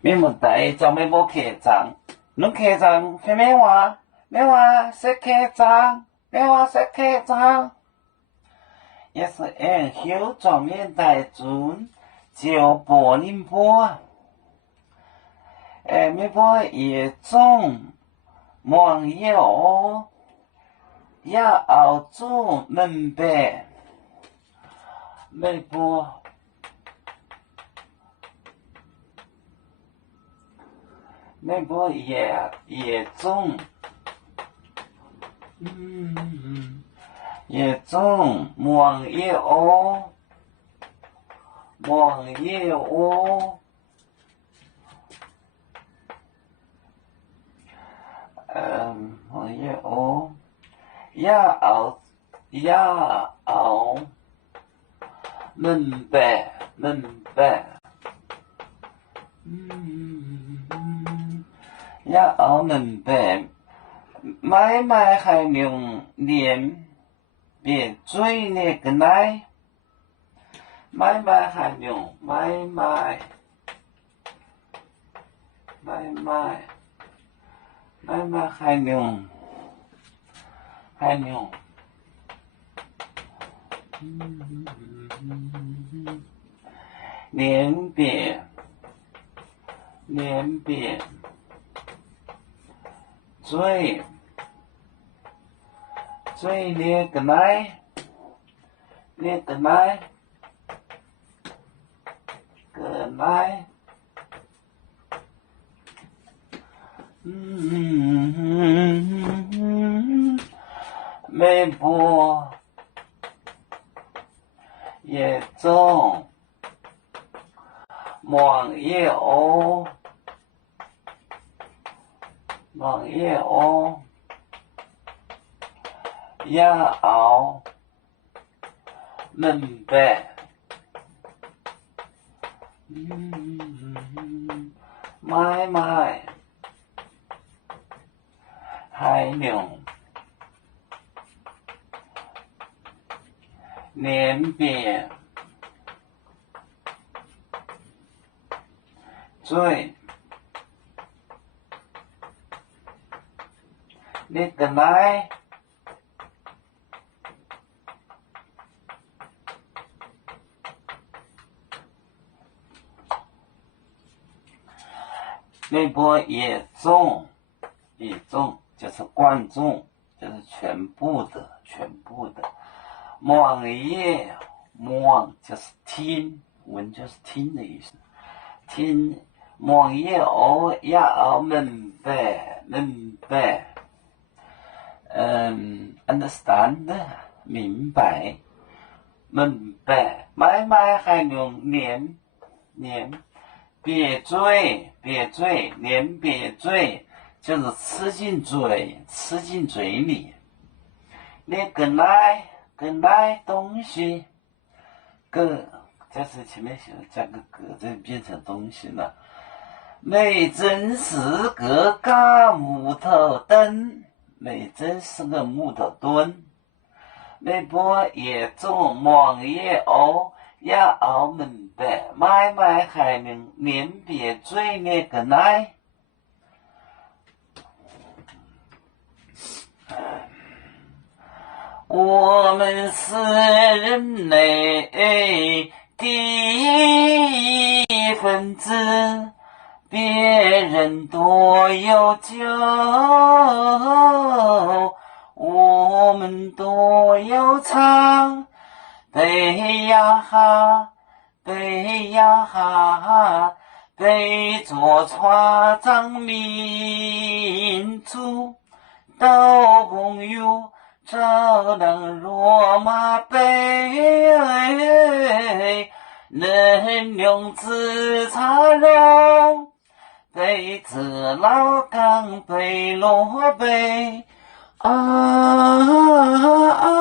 面目大就面目客栈，侬客栈会咩话？咩话说客栈，咩话说客栈？也是按后装面大尊，就波林波，咩波也中，网友也熬做明白，咩波。那个也中，也中网页哦，网页哦，网页哦，要明白，要明白，买卖还用脸，别嘴那个奶，买卖还用买卖还用脸别嘴那个奶，个奶。微博也中，网页哦，要明白，买卖还用脸别嘴那个奶。微博也中就是观众，就是全部的。网页网就是听，文就是听的意思。听网页哦，要明白，understand 明白，买卖还用脸，瘪嘴，脸瘪嘴，就是吃进嘴里。那个奶东西，这是前面写的加个这变成东西了。美珍是个嘎木头墩，微博也中网页哦，要明白，买卖还能脸瘪嘴那个奶。我们是人类第一分子，别人多有酒，我们多有唱。背呀哈，背着船长民族到朋友。这能罗马杯，能用自茶容，杯子老干杯落杯啊。